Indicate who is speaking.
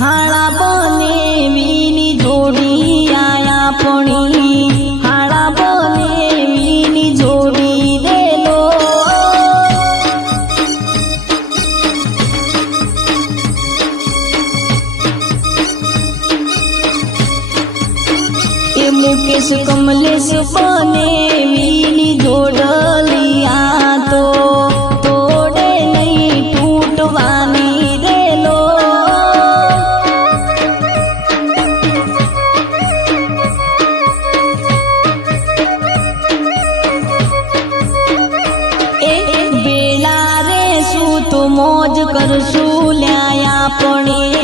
Speaker 1: હાળા બને વીની જોડી આયા પણી હાળા બને વીની જોડી દેલો. એ મુકેશ કમલેશ બને મોજ કરશું લ્યાયા પણ